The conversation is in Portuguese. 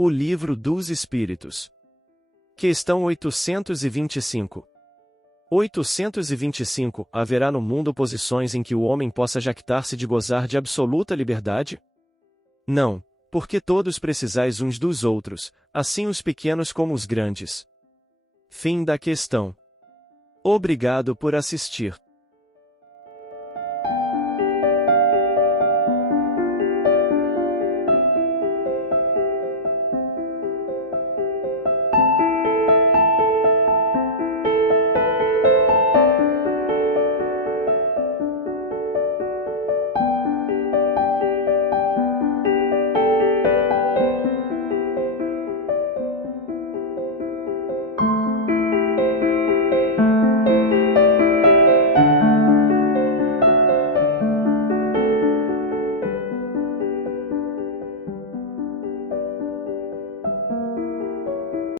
O Livro dos Espíritos. Questão 825. 825. Haverá no mundo posições em que o homem possa jactar-se de gozar de absoluta liberdade? Não, porque todos precisais uns dos outros, assim os pequenos como os grandes. Fim da questão. Obrigado por assistir.